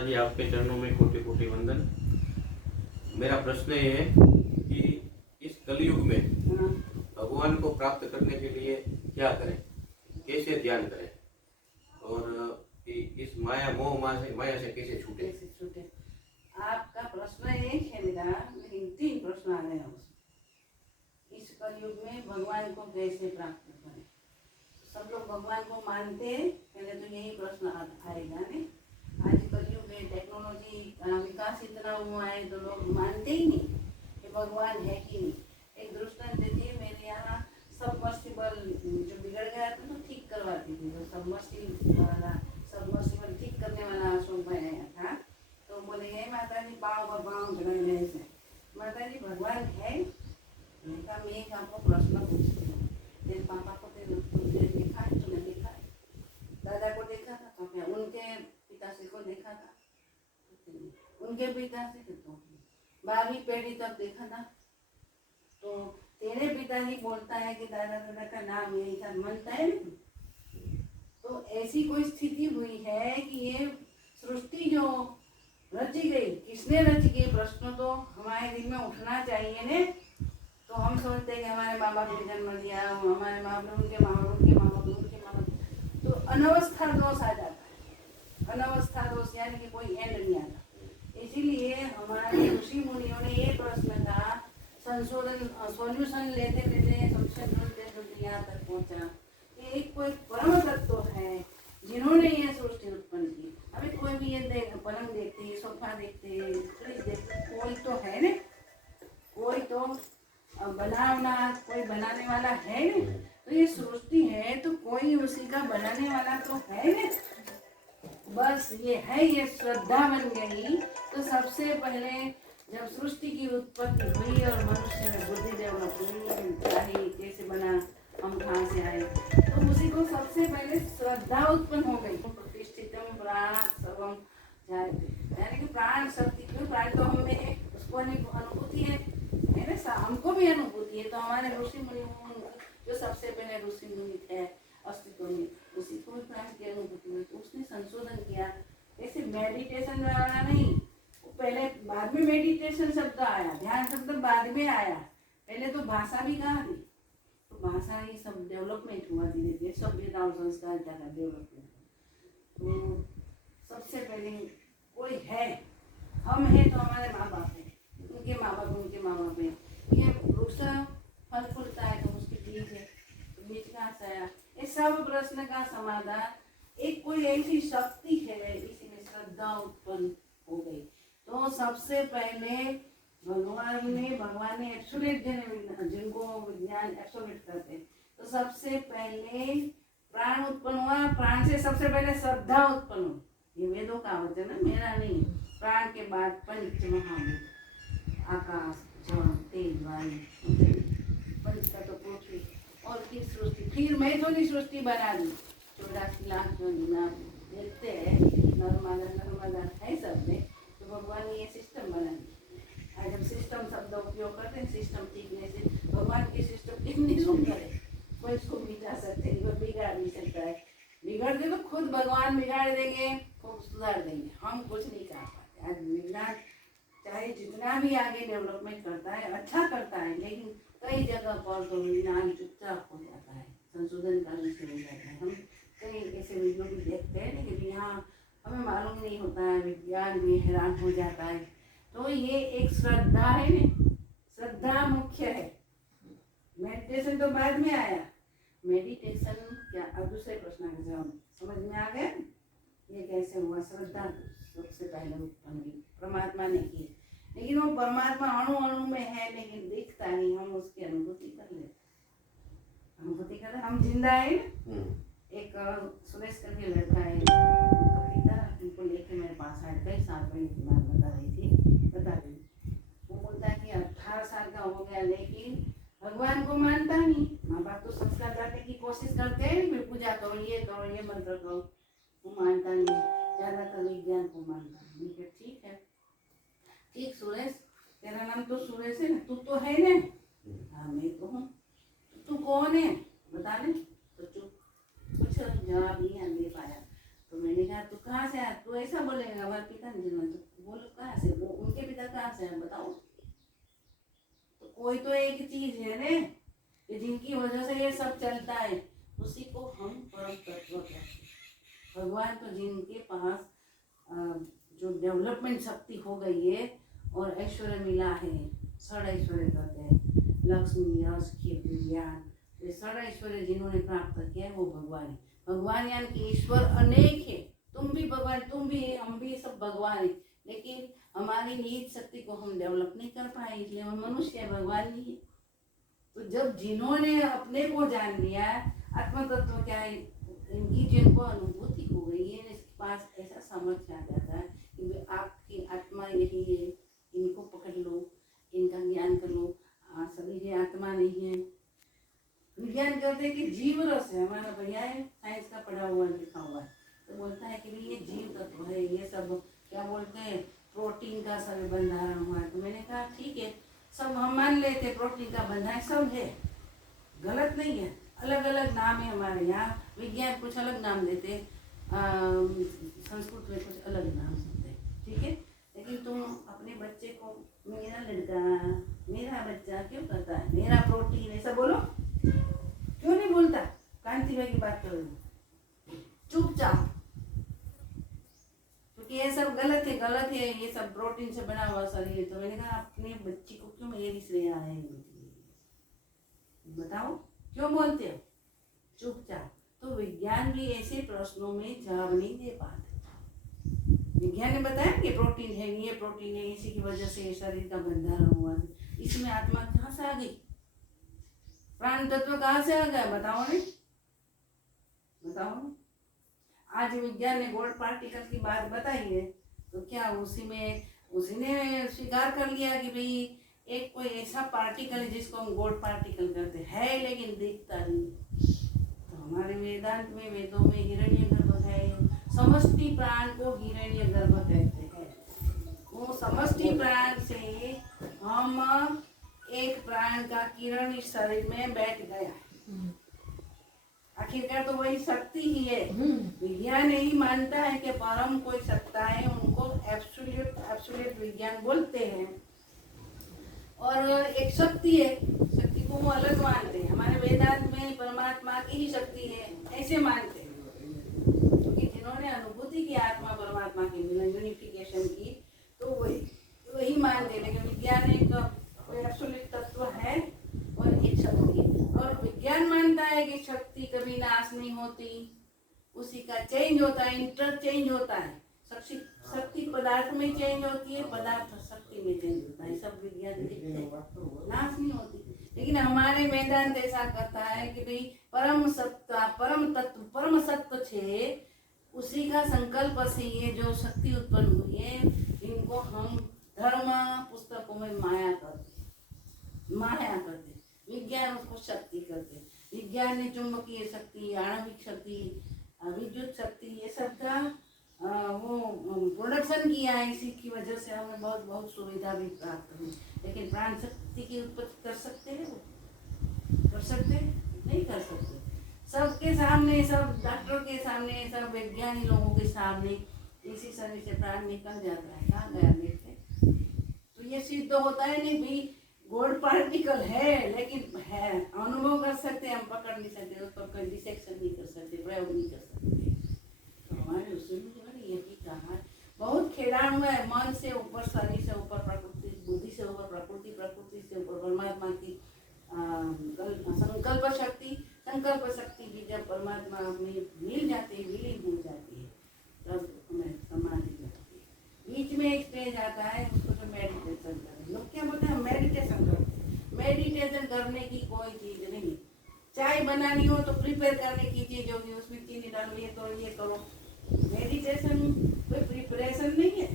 माताजी आपके चरणों में कोटि कोटि वंदन। मेरा प्रश्न ये है कि इस कलयुग में भगवान को प्राप्त करने के लिए क्या करें, कैसे ध्यान करें और कि इस माया मोह माया से कैसे छूटे। आपका प्रश्न एक है बेटा, लेकिन 3 प्रश्न आ गए हैं उसमें। इस कलयुग में भगवान को कैसे प्राप्त करें। सब लोग भगवान को मानते हैं, पहले तो यही प्रश्न आएगा ने। आज कलयुग में टेक्नोलॉजी विकास इतना हुआ है तो लोग मानते ही नहीं कि भगवान है कि नहीं। एक दृष्टांत देती है, मेरे यहाँ सबमर्सिबल जो बिगड़ गया था तो ठीक करवाती थी, तो सबमर्सिबल ठीक करने वाला अशोक भाई आया था। तो बोले हे माता जी पाँव पर पाँव चढ़ाने से, माता जी भगवान है। मैं एक आपको प्रश्न पूछती हूँ, तेरे पापा को तुमने देखा है? तुमने देखा है? दादा को देखा था तो क्या उनके पिताश्री को देखा था? उनके पिताश्री तो 12वीं पीढ़ी तक देखा था। तो तेरे पिताजी बोलता है कि दादा दादा का नाम यही था, मानता है ना? तो ऐसी कोई स्थिति हुई है कि ये सृष्टि जो रची गई, किसने रची गई, प्रश्न तो हमारे दिल में उठना चाहिए ने। तो हम सोचते हैं कि हमारे माँ बाप ने जन्म दिया, हमारे माँ बाप उनके माँ बाप उनके माँ बाप उनके माँ बाप, तो अनवस्था दोष आ जाता है। अनवस्था दोष यानी कि कोई एंड नहीं आता। इसीलिए हमारे ऋषि मुनियों ने ये प्रश्न का संशोधन सॉल्यूशन लेते लेते संशोधन ढूंढते यहाँ तक पहुँचा। एक कोई परम तत्व है जिन्होंने ये सृष्टि उत्पन्न की। अभी कोई भी ये पलंग देखते हैं, सोफा देखते हैं, फ्रिज देखते हैं, कोई तो है ना, कोई तो बनाना, कोई बनाने वाला है ना। तो ये सृष्टि है तो कोई उसी का बनाने वाला तो है ना। बस ये है, ये श्रद्धा बन गई। तो सबसे पहले जब सृष्टि की उत्पत्ति हुई और मनुष्य में बुद्धि डेवलप हुई, चाहिए कैसे बना, हम कहाँ से आए, तो उसी को सबसे पहले श्रद्धा उत्पन्न हो गई। प्रतिष्ठितम प्राण सर्वम जायते, यानी कि प्राण शक्ति, क्यों प्राण तो हमें है, उसको अनुभूति है ना, हमको भी अनुभूति है। तो हमारे ऋषि मुनि जो सबसे पहले ऋषि मुनि थे अस्तित्व में, उसी को भी प्राण की अनुभूति हुई। तो उसने संशोधन किया, ऐसे मेडिटेशन वाला नहीं। पहले बाद में मेडिटेशन शब्द आया, ध्यान शब्द बाद में आया, पहले तो भाषा भी कहाँ थी। तो भाषा ये सब डेवलपमेंट हुआ धीरे धीरे, सभ्यता और संस्कार का डेवलपमेंट। तो सबसे पहले कोई है, हम हैं तो हमारे माँ बाप हैं, उनके माँ बाप उनके माँ बाप हैं। ये वृक्ष फल फूलता है तो उसके बीज है, तो बीज कहाँ से आया। ये सब प्रश्न का समाधान एक कोई ऐसी शक्ति है, इसी में श्रद्धा उत्पन्न हो गई। तो सबसे पहले भगवान ने एब्सोल्यूट जिनको विज्ञान एब्सोल्यूट करते, तो सबसे पहले प्राण उत्पन्न हुआ। प्राण से सबसे पहले श्रद्धा उत्पन्न हुई। ये वेदों का वचन है, मेरा नहीं। प्राण के बाद पंच महाभूत, आकाश जल तेज वायु, पंच तत्व पृथ्वी और फिर सृष्टि, फिर मैथुनी सृष्टि बना दी। 84 लाख जो देखते हैं नर्मदा है सब में, तो भगवान ने ये सिस्टम बना दी। आज हम सिस्टम शब्द उपयोग करते हैं, सिस्टम ठीक नहीं से, भगवान की सिस्टम कितनी सुंदर है, कोई इसको मिटा सकते हैं, कोई बिगाड़ नहीं सकता है। बिगड़ दे तो खुद भगवान बिगाड़ देंगे, खूब सुधार देंगे, हम कुछ नहीं कर पाते। आज विज्ञान चाहे जितना भी आगे डेवलपमेंट करता है, अच्छा करता है, लेकिन कई जगह पर तो विज्ञान चुपचाप हो जाता है, संशोधन करने से हो जाता है। हम कई ऐसे वीडियो भी देखते हैं, लेकिन यहाँ हमें मालूम नहीं होता है, विज्ञान भी हैरान हो जाता है। तो ये एक श्रद्धा है ना, श्रद्धा मुख्य है। मेडिटेशन तो बाद में आया। मेडिटेशन क्या, अब दूसरे प्रश्न का जवाब समझ में आ गया, ये कैसे हुआ। श्रद्धा सबसे पहले उत्पन्न हुई, परमात्मा ने की, लेकिन वो परमात्मा अणु अणु में है, लेकिन दिखता नहीं। हम उसकी अनुभूति कर लेते, अनुभूति कर, हम जिंदा है। एक सुरेश करके लड़का है, कविता उनको लेके मेरे पास आया, कई साल पहले की बात बता रही। वो बोलता है कि 18 साल का हो गया, लेकिन भगवान को मानता नहीं। माँ बाप तो संस्कार डालने की कोशिश करते हैं, मैं पूजा करो, ये मंत्र करो, वो मानता नहीं, ज्यादातर विज्ञान को मानता है। ठीक है, ठीक सुरेश, तेरा नाम तो सुरेश है ना, तू तो है ना? हाँ मैं तो हूँ। तू कौन है बता ले। तो चुप, कुछ जवाब नहीं दे पाया। तो तो मैंने कहा तू कहाँ से आया, तू ऐसा बोलेगा हमारे पिता ने जन्म, तो बोलो कहाँ से, वो उनके पिता कहाँ से हैं बताओ। तो कोई तो एक चीज है ना कि जिनकी वजह से ये सब चलता है, उसी को हम परम तत्व कहते हैं। भगवान तो जिनके पास जो डेवलपमेंट शक्ति हो गई है और ऐश्वर्य मिला है, षड ऐश्वर्य कहते हैं, लक्ष्मी यश कीर्ति ज्ञान, ये षड ऐश्वर्य जिन्होंने प्राप्त किया है वो भगवान है। भगवान यानी कि ईश्वर अनेक है, तुम भी भगवान, तुम भी, हम भी, सब भगवान है, लेकिन हमारी निहित शक्ति को हम डेवलप नहीं कर पाए, इसलिए हम मनुष्य है, भगवान नहीं है। तो जब जिन्होंने अपने को जान लिया, आत्म तत्व क्या है, इनकी जिनको अनुभूति हो गई है, इसके पास ऐसा सामर्थ्य आ जाता है कि आपकी आत्मा यही है, इनको पकड़ लो, इनका ज्ञान कर लो, शरीर है, आत्मा नहीं है। विज्ञान कहते हैं कि जीव रस है, हमारा भैया है साइंस का पढ़ा हुआ लिखा हुआ है, तो बोलता है कि ये जीव तत्व है, ये सब क्या बोलते हैं प्रोटीन का सभी बंधारण हुआ है। तो मैंने कहा ठीक है, सब हम मान लेते प्रोटीन का बंधारण सब है, गलत नहीं है, अलग अलग नाम है हमारे यहाँ, विज्ञान कुछ अलग नाम देते, संस्कृत में कुछ अलग नाम सुनते, ठीक है। लेकिन तुम अपने बच्चे को मेरा लड़का, मेरा बच्चा क्यों कहता है, मेरा प्रोटीन, ऐसा बोलो, क्यों नहीं बोलता। कांति भाई की बात कर रही हूँ, चुपचाप, क्योंकि ये सब गलत है, गलत है, ये सब प्रोटीन से बना हुआ शरीर। तो मैंने कहा अपने बच्ची को क्यों मेरी श्रेया है, बताओ क्यों बोलते हो, चुपचाप। तो विज्ञान भी ऐसे प्रश्नों में जवाब नहीं दे पाते। विज्ञान ने बताया कि प्रोटीन है, ये प्रोटीन है, इसी की वजह से शरीर का बंधारण हुआ है, इसमें आत्मा कहाँ से आ गई, प्राण तत्व कहाँ से आ गया, बताओ नहीं, बताओ। आज विज्ञान ने गोल्ड पार्टिकल की बात बताई है, तो क्या उसी ने स्वीकार कर लिया कि भाई एक कोई ऐसा पार्टिकल है जिसको हम गोल्ड पार्टिकल कहते हैं, लेकिन दिखता नहीं। तो हमारे वेदांत में, वेदों में हिरण्यगर्भ है, समष्टि प्राण को हिरण्यगर्भ कहते हैं। वो समष्टि प्राण से हम एक प्राण का किरण इस शरीर में बैठ गया, आखिरकार तो वही शक्ति ही है। विज्ञान यही मानता है कि परम कोई सत्ता है, उनको एब्सोल्यूट विज्ञान बोलते हैं, और एक शक्ति है, शक्ति को वो अलग मानते हैं। हमारे वेदांत में परमात्मा की ही शक्ति है ऐसे मानते हैं, क्योंकि जिन्होंने अनुभूति की आत्मा परमात्मा की मिलन यूनिफिकेशन की, तो वही मानते हैं। लेकिन विज्ञान एक एब्सोल्यूट तत्व है और एक शक्ति है, और विज्ञान मानता है कि शक्ति कभी नाश नहीं होती, उसी का चेंज होता है, इंटरचेंज होता है। शक्ति पदार्थ में चेंज होती है, पदार्थ शक्ति में चेंज होता है, सब विज्ञान लिखते हैं, नाश नहीं होती। लेकिन हमारे वेदांत ऐसा करता है कि भाई परम सत्ता, परम तत्व, परम सत्य छे, उसी का संकल्प से ये जो शक्ति उत्पन्न हुई है, इनको हम धर्म पुस्तकों में माया करते, विज्ञान उसको शक्ति करते। विज्ञान ने चुंबकीय शक्ति, आणविक शक्ति, विद्युत शक्ति, ये सब का वो प्रोडक्शन किया है, इसी की वजह से हमें बहुत बहुत सुविधा भी प्राप्त हुई। लेकिन प्राण शक्ति की उत्पत्ति कर सकते हैं, वो कर सकते नहीं कर सकते। सबके सामने, सब डॉक्टर के सामने, सब वैज्ञानिक लोगों के सामने इसी शरीर से प्राण निकल जाता है, कहाँ गया देखते। तो ये सिद्ध होता है नहीं भाई गोल्ड पार्टिकल है, लेकिन है, अनुभव कर सकते हैं, हम पकड़ नहीं सकते, उस पर कोई डिसेक्शन नहीं कर सकते, प्रयोग नहीं कर सकते। तो हमारे उसमें यही कहा, बहुत खेलाड़ हुआ है, मन से ऊपर, शरीर से ऊपर प्रकृति, बुद्धि से ऊपर प्रकृति, प्रकृति से ऊपर परमात्मा की संकल्प शक्ति भी जब परमात्मा में मिल जाती है, विलीन हो जाती है, तब हमें समाधि लगती है। बीच में एक स्टेज आता है, उसको जो मेडिटेशन करते, लोग क्या बोलते हैं मेडिटेशन करते। मेडिटेशन करने की कोई चीज नहीं, चाय बनानी हो तो प्रिपेयर करने की चीज होगी, उसमें चीनी डालो, ये तो ये करो। मेडिटेशन कोई प्रिपरेशन नहीं है।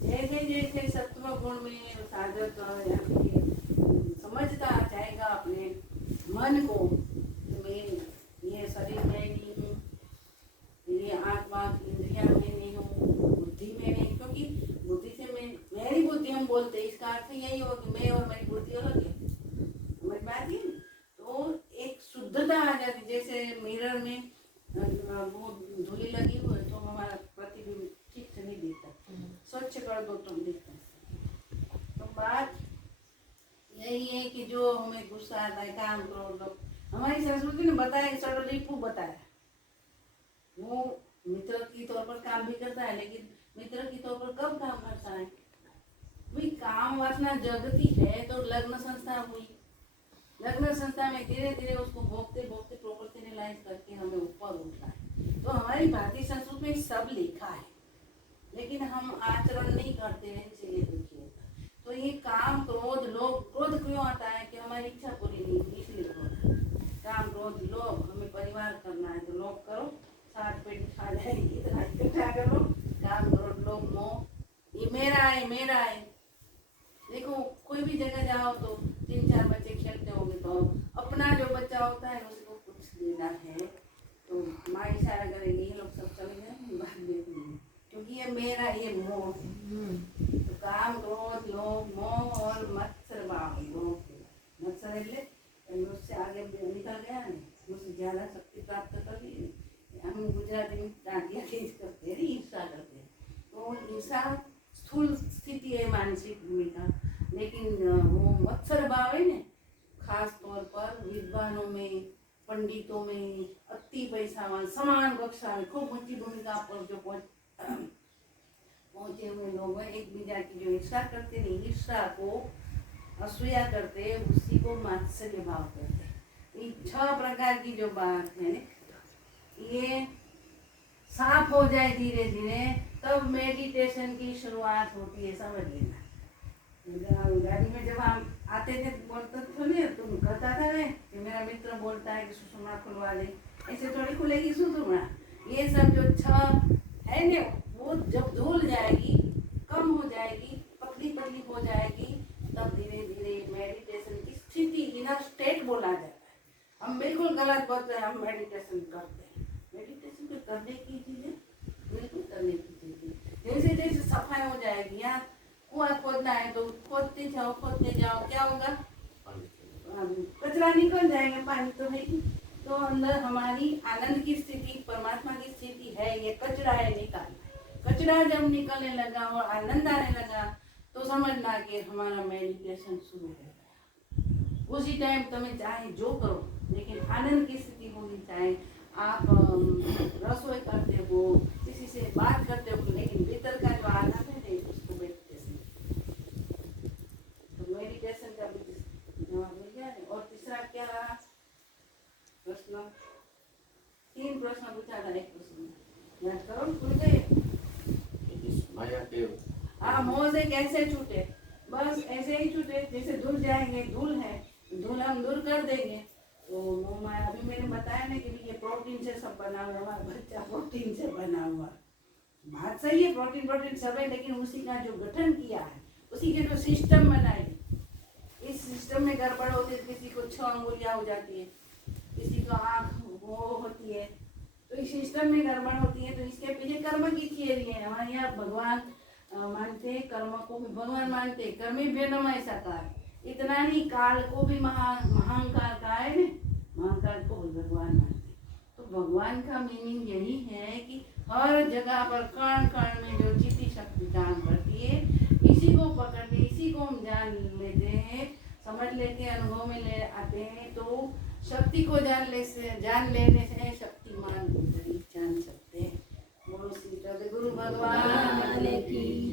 जैसे जैसे सत्व गुण में साधक समझता जाएगा अपने मन को, मैं ये शरीर में नहीं हूँ, ये आत्मा इंद्रिया में नहीं हूँ, बुद्धि में नहीं, क्योंकि बुद्धि से मेरी बुद्धि हम बोलते, इसका अर्थ यही हो कि मैं और मेरी बुद्धि अलग है, समझ में आती है। तो एक शुद्धता आ जाती, जैसे मिरर में वो धूली लगी हुई तो हमारे स्वच्छ कर दो तुम देखते हैं। तो बात यही है कि जो हमें गुस्सा आता है काम करो दो, हमारी संस्कृति ने बताया, सड़ो बताया, वो मित्र की तौर पर काम भी करता है, लेकिन मित्र की तौर पर कब काम करता है? भाई काम वासना जगती है तो लग्न संस्था हुई, लग्न संस्था में धीरे धीरे उसको भोगते भोगते प्रोफेशनलाइज करके हमें ऊपर उठना है। तो हमारी भारतीय संस्कृति में सब लिखा है, लेकिन हम आचरण नहीं करते हैं, इसलिए दुखी होता है। तो ये काम क्रोध लोभ, क्रोध क्यों आता है? कि हमारी इच्छा पूरी नहीं हुई, इसलिए क्रोध आता है। काम क्रोध लोभ, हमें परिवार करना है तो लोभ करो, 60 पेट खा जाएगी, इतना इकट्ठा करो। काम क्रोध लोभ मोह, ये मेरा है मेरा है। देखो कोई भी जगह जाओ तो 3-4 बच्चे खेलते होंगे, तो अपना जो बच्चा होता है उसको कुछ देना है तो माँ इशारा करेगी, ये लोग सब चले गए, बाद में क्योंकि ये मेरा, ये मोह है। तो काम क्रोध लोभ मोह और मत्सर भाव, मत्सर એટલે उससे आगे निकल गया ने, उससे ज्यादा शक्ति प्राप्त कर ली। हम गुजराती में डांडिया तेज करते हैं, ईर्षा करते हैं। तो ईर्षा स्थूल स्थिति है मानसिक भूमिका, लेकिन वो मत्सर भाव है ने, खास तौर पर विद्वानों में, पंडितों में, अति पैसावान समान कक्षा में खूब ऊंची भूमिका पर जो पहुंचे हुए लोग हैं, एक बीजा की जो ईर्षा करते हैं, ईर्षा को असूया करते हैं, उसी को मात्सर्य भाव करते हैं। ये 6 प्रकार की जो बात है ये साफ हो जाए धीरे धीरे, तब मेडिटेशन की शुरुआत होती है, समझ लेना। गाड़ी में जब हम आते थे बोलते थोड़ी, तुम कहता था ना कि मेरा मित्र बोलता है कि सुषुम्ना खुलवा दे, ऐसे थोड़ी खुलेगी सुषुम्ना। ये सब जो 6 है ना, वो जब धुल जाएगी, कम हो जाएगी, पतली पतली हो जाएगी, तब धीरे धीरे मेडिटेशन की स्थिति, इनर स्टेट बोला जाता है। हम बिल्कुल गलत बोलते हैं, हम मेडिटेशन करते हैं। मेडिटेशन तो करने की चीज है, बिल्कुल करने की चीज है। जैसे जैसे सफाई हो जाएगी, यहाँ कुआं खोदना है तो खोदते जाओ, क्या होगा? कचरा निकल जाएगा, पानी तो है ही। तो अंदर हमारी आनंद की स्थिति, परमात्मा की स्थिति है, ये कचरा है निकालना। कचरा जब निकलने लगा और आनंद आने लगा तो समझना कि हमारा मेडिटेशन शुरू हो गया। उसी टाइम तुम्हें चाहे जो करो, लेकिन आनंद की स्थिति होनी चाहिए। आप रसोई करते हो, किसी से बात करते हो, लेकिन भीतर का जो आनंद है उसको मेडिटेशन। तो मेडिटेशन का भी जवाब मिल गया। और तीसरा क्या रहा प्रश्न? 3 प्रश्न पूछा था, एक प्रश्न याद करो, भूल गए? माया के मोह से कैसे छूटे? बस ऐसे ही छूटे जैसे धुल जाएंगे, धूल है, धूल हम दूर कर देंगे तो मोह माया। अभी मैंने बताया ना कि ये प्रोटीन से सब बना हुआ, हमारा बच्चा प्रोटीन से बना हुआ। बात सही है, प्रोटीन सब है, लेकिन उसी का जो गठन किया है, उसी के जो सिस्टम बनाए, इस सिस्टम में गड़बड़ होती है। किसी को 6 अंगुलियां हो जाती है, किसी को आँख वो होती है, तो इस सिस्टम में गड़बड़ होती है। तो इसके पीछे कर्म की थियरी है। हमारे यहाँ भगवान मानते हैं, कर्म को भी भगवान मानते हैं, कर्मी भेदमय साकार। इतना नहीं, काल को भी महाकाल का है ना, महाकाल को भी भगवान मानते। तो भगवान का मीनिंग यही है कि हर जगह पर कण कण में जो चित्ती शक्ति काम करती है, इसी को पकड़ के, इसी को हम जान लेते हैं, समझ लेते हैं, अनुभव में ले आते हैं। तो शक्ति को जान लेने से शक्तिमान को जान सकते हैं। बोलो श्री गुरु भगवान की